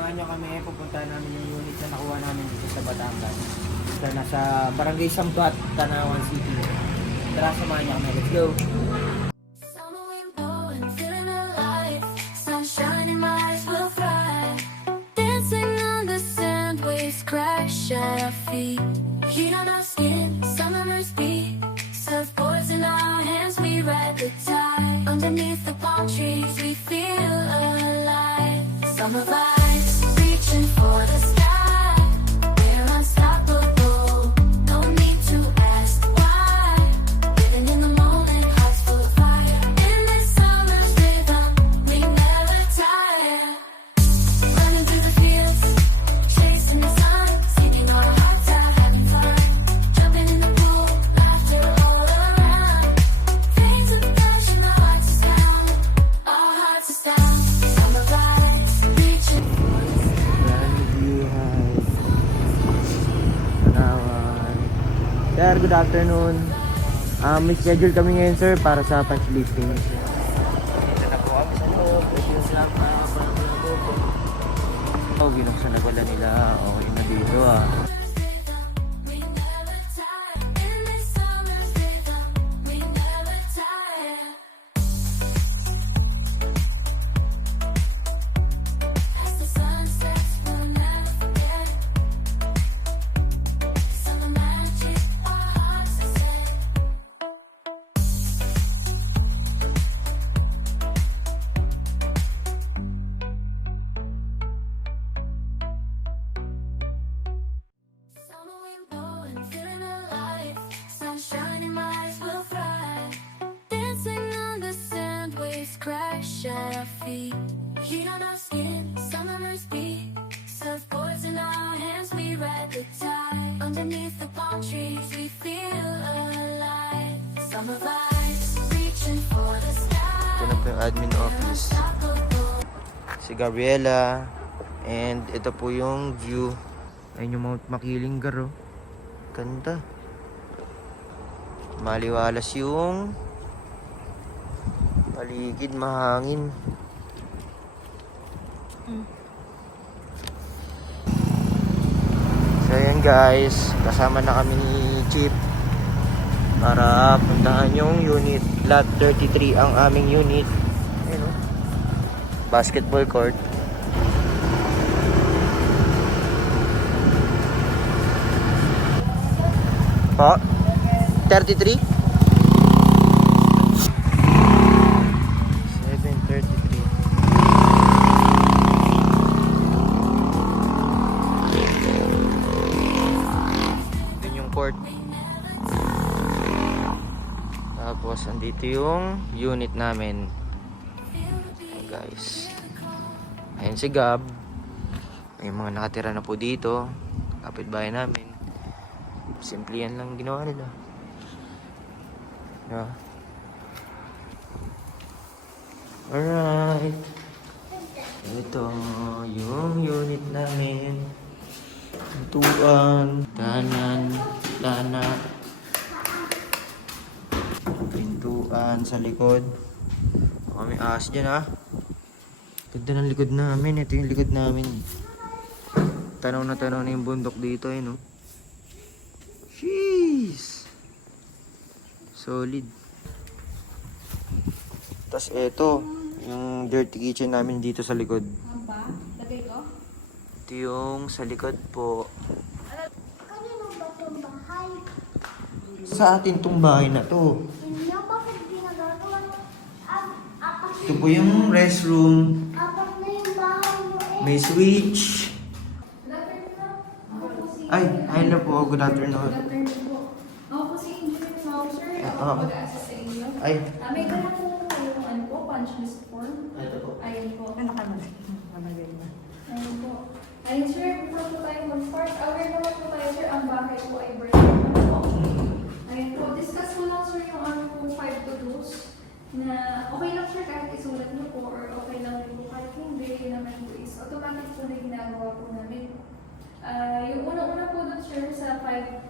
Samahan nyo kami, pupunta namin yung unit na nakuha namin dito sa Batangas. Sa nasa Barangay Sambat, Tanawan City. Tara, samahan nyo kami. Let's go! Summer wind blowing, feeling alive. Sunshine in my eyes will fly. Dancing on the sand, waves crash at our feet. Heat on our skin, summer beat. Surfboards in our hands, we ride the tide. Underneath the palm trees, we feel alive. Summer vibes, reaching for the sky. We're unstoppable, no need to ask why. Living in the moment, hearts full of fire. In this summer's rhythm, we never tire. Running through the fields, chasing the sun, singing on a hot tide, having fun. Jumping in the pool, laughter all around. Things of passion, our hearts is down, our hearts is down. Summer vibes, reaching for the Grand View High. Tanawan. Sir, good afternoon. May schedule kami ngayon, sir, para sa punch lifting. Dito na po kami sa loob. Ito yung slap na oh, binuksan na pala nila. Okay na dito, ah. we never tire. In this summer's rhythm, we never tire. As the sun sets, we'll never forget. Summer magic, our hearts are set. Summer wind blowing, feeling alive. Sunshine in my eyes will fly. Dancing on the sand, waves crash at our feet. Heat on our skin, summer beat. Surfboards in our hands, we ride the tide. Underneath the palm trees, we feel alive. Summer vibes, reaching for the sky. Ito na po yung admin office. Unstoppable. Si Gabriela. And ito po yung view. Ayun yung Mount Makilingar, oh. Ganda. Maliwalas yung paligid, mahangin. So ayan guys, kasama na kami ni Chip para puntahan yung unit. Lot 33 ang aming unit. Ayun, oh. Basketball court. Po? 33? 733. Yun yung court. Tapos andito yung unit namin. Ayan guys. Ayan si Gab. May mga nakatira na po dito. Kapitbahay namin. Simple yan lang ginawa nila. Yeah. Alright. Ito yung unit namin. Pintuan, kanan, lana. Pintuan sa likod. Oh, may ahas dyan, ah. Ganda ng likod namin. Ito yung likod namin. Tanaw na yung bundok dito, eh, no? Jeez. Solid. Tapos ito, yung dirty kitchen namin dito sa likod. Ano ba? Lagay ko? Ito yung sa likod po. Kanino ba itong bahay? Sa atin tong bahay na to. Hindi bakit ginagagawa? Apat Ito po yung restroom. na yung bahay mo eh. May switch. Ay, hello po. Good afternoon. Ako po si Engineer Mauser. Ako Ah. mag-assist sa inyo. Ay, May dala po kayong ano po, punch list form. ito po. Ayun po. Ano ka man? Malagay na. Ayun po. Ayun sir, before po tayo mag-start, aware naman po tayo sir, ang bahay po ay brand new po. Ayun po, discuss po lang sir yung ano po 5 to do's na okay lang sir kahit isulat niyo po or okay lang rin po kahit hindi, yun naman po is automatic po na ginagawa po namin. Yung una-una po dun sir sa 5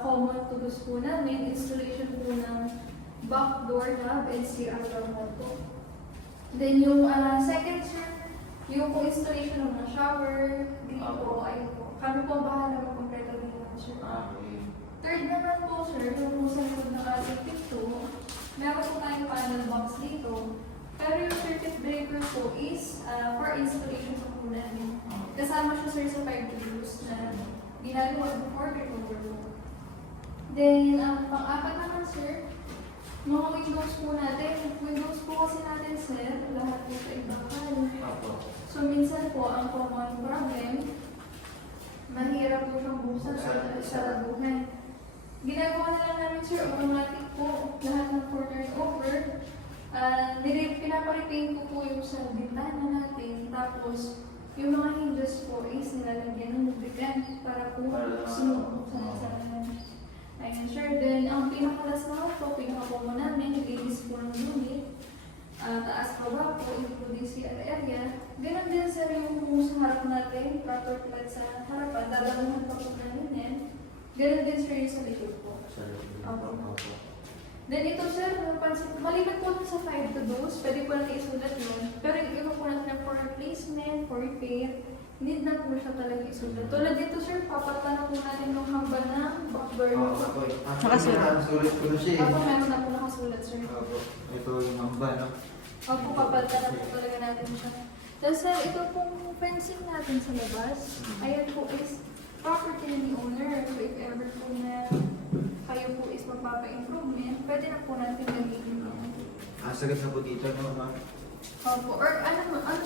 common to do's po namin, installation po ng back door knob and CR door knob po. Then yung second sir, Yung po installation ng mga shower, gripo, ayun po. Kami po ang bahala mag-kompleto din naman, sir. Third naman po, sir, yung po sa likod ng ating pinto, meron po tayong panel box dito. Pero yung circuit breaker po is for installation po namin. Kasama siya, sir, sa 5 kilos na ginagawa before turnover po. Then, ang pang-apat naman, sir, mga windows po natin. Windows po kasi natin, sir, lahat po sa ibakan. So, minsan po, ang common problem, mahirap po siyang buksan sa saraduhan. Ginagawa na lang namin, sir, automatic po, lahat ng corners over. Pinaparepaint ko po yung sa bintana natin. Tapos, yung mga hinges po is nilalagyan ng lubricant para po sinubuksan sa ayun, sir. Then, ang pinakalas naman po, pinaka-common namin, linis po ng unit. Taas pa ba po, including CR area. Ganon din, sir, yung po sa harap natin, proper flat sa harapan, dadamuhan pa po namin yan. Ganon din, sir, yung sa likod po. Then ito, sir, maliban po sa 5 to those, pwede po natin isulat yun. Pero yung iba po natin for replacement, for repair, need na po siya talaga isulat. Tulad dito, sir, papatan na po natin yung hamba ng back burner. Nakasulit ko na siya eh. Opo, meron na po nakasulat, sir. Opo. Ito yung hamba, no? Opo, papatan na po talaga natin siya. Tapos, sir, ito pong fencing natin sa labas, ayan po is property ni owner. So, if ever po na kayo po is magpapa-improvement, pwede na po natin gamitin yan. Sagat na po dito, no, ma'am? Opo, or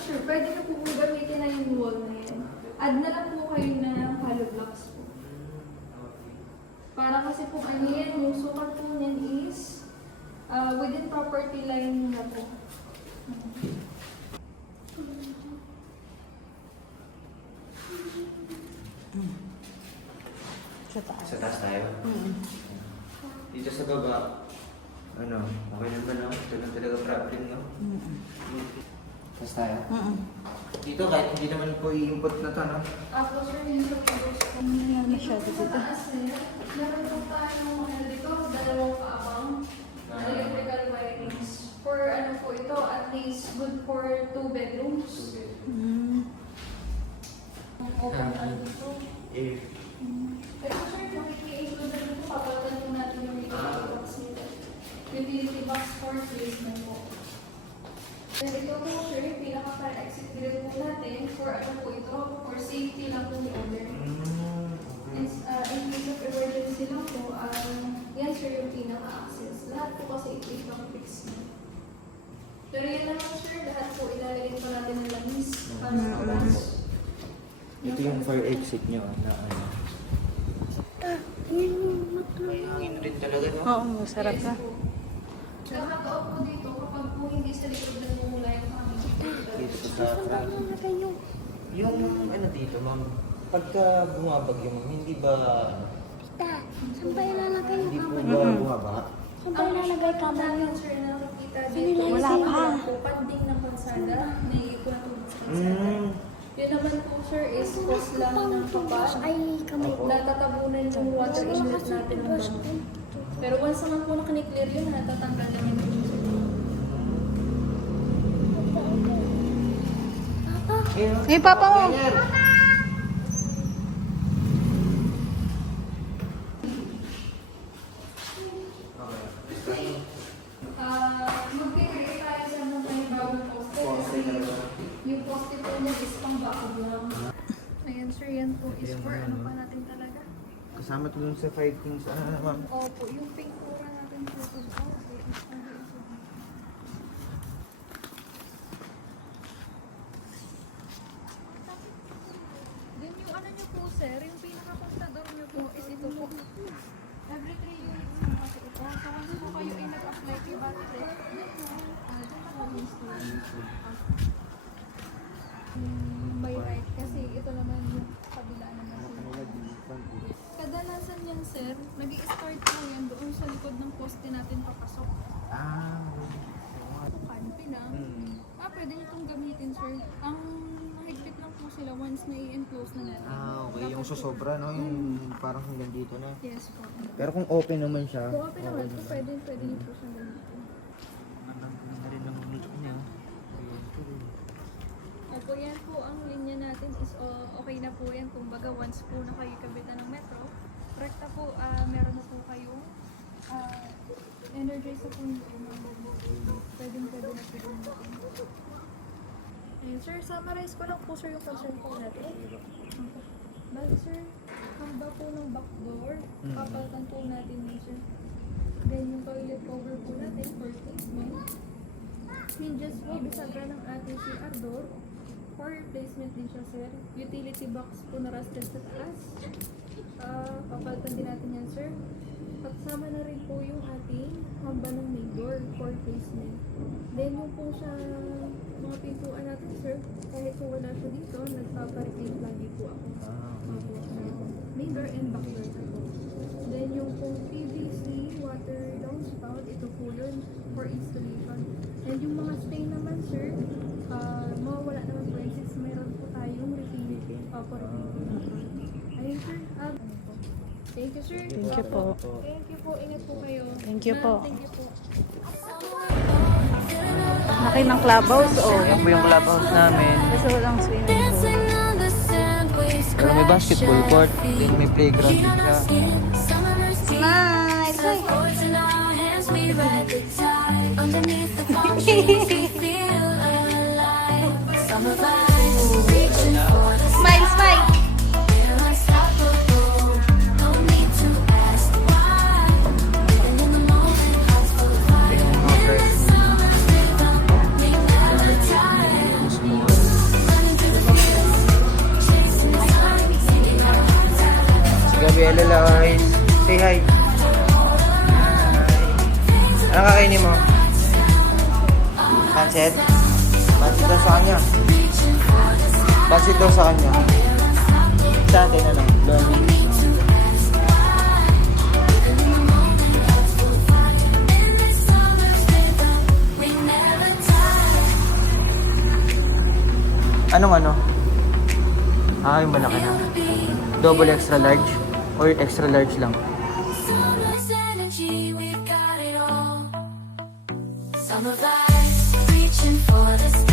sure, pwede na po kung gamitin na yung wall na yan. Add na lang po kayo na hollow blocks po. Para kasi po ano yan, yung sukat po niyan is within property line na po. Sa taas. Sa taas tayo. Dito sa baba, ano, okay naman, no? Ito lang talaga problem, no? Taas tayo. Dito, kahit hindi naman po i-input na to, no? Ako sir, yung sa pag-usap. Nangyari masyado Sa dito. taas eh, meron po tayong ano dito, dalawang kaabang na electrical wirings. For ano po ito, at least good for 2 bedrooms. Open ano dito. Eh, Pero sir, makiki-include na rin po, papalitan po natin yung utility box nito. Utility box for placement po. Then ito po sir, yung pinaka-exit grill po natin for ano po ito, for safety lang po ni owner. In case of emergency lang po, yan sir yung pinaka-access. Lahat po kasi ito yung fix na. Pero yan naman sir, lahat po ilalagay po natin ng langis para sa box. Ito yung fire exit nyo, na ano. May hangin rin talaga, no? Oo, masarap na. Nakaka-off po dito kapag po hindi sa likod na mumula yung hangin. Dito sa front. Yung ano dito, ma'am, pagka bumabagyo, ma'am, hindi ba, Saan ba ilalagay hindi yung po kamay? ba bumaba? Saan ba ilalagay kamay Namin, yung... sir, nakikita Saan dito. nilagay Wala Isa pa. po, panding ng pansada, naiikot ang tubig sa pansada. Yun naman po, sir, is cause lang ng kapal. Ay, kamay. Natatabunan yung water inlet natin ng bangko. Pero once naman po nakaniklear yun, natatanggal namin po. Eh, papa mo! Mag-create tayo sa mga bagong poste kasi yung poste po niya is pang bakod lang. Ayan sir, yan po is for ano pa natin talaga. kasama to dun sa 5 things, ano na, ma'am? Opo, yung pintura natin po ito. Then yung ano nyo po sir, yung pinaka-contador nyo po is ito po. Every 3 units lang kasi ito. So once po kayo ay nag-apply kay battery, dyan na po install. By right, kasi ito naman yung kabila naman. Kadalasan yan sir, nag-i-start po yan doon sa likod ng poste natin papasok. Kanti lang. Pwede nyo itong gamitin sir. Ang mahigpit lang po sila once na i-enclose na natin. Okay, yung susobra, no? Yung parang hanggang dito na. Yes po. Pero kung open naman siya, Kung open naman po, pwede nyo po siyang gamitin. na rin ang look niya. Opo yan okay na po yan. Kumbaga, once po na kayo kabitan ng metro, rekta po, meron na po kayong energize na po yung pwede na po yung ayun, sir, summarize ko lang po, sir, yung concern po natin. Bali, sir, hamba po ng back door, papalitan po natin yun, sir. Then, yung toilet cover po natin for placement. Hinges po, bisagra ng ating CR door. For replacement din siya, sir. Utility box po na rusted sa taas. Papalitan din natin yan, sir. Pagsama na rin po yung ating hamba ng main door for placement. Then, yung po sa mga pintuan natin, sir, kahit po wala siya dito, nagpaparetain lagi po ako. Opo, main door and back door na po. Then, yung pong PVC water downspout, ito po yun for installation. And yung mga stain naman, sir, mawawala naman po yun since meron po tayong refill. Opo, refill. Ayun, sir. Thank you, sir. Thank you po. Thank you po. Ingat po kayo. Thank you po. Ma'am, thank you po. Laki ng clubhouse, oh. Ayan po yung clubhouse namin. Gusto ko lang swimming pool. Dancing on the sand, waves Pero may basketball court. Then may playground din siya. Smile! Swords in our hands, we ride the tide. Underneath the palm trees, we feel alive. Summer vibes, reaching for the Smile, smile! we're unstoppable. No need to ask why. Living in the moment, hearts full of fire. Yung mga friends. Summer's rhythm, we never tire. Running through the forest, chasing time, singing our hearts out. Si Gabriela Lois. Say hi. Hi. Anong kakainin mo? Pancit? Pancit daw sa kanya. Pancit daw sa kanya. Sa atin ano? Lomi. Anong ano? Yung malaki na. Double extra large? Or extra large lang? Summer's energy, we've got it all. Summer vibes, reaching for the stars.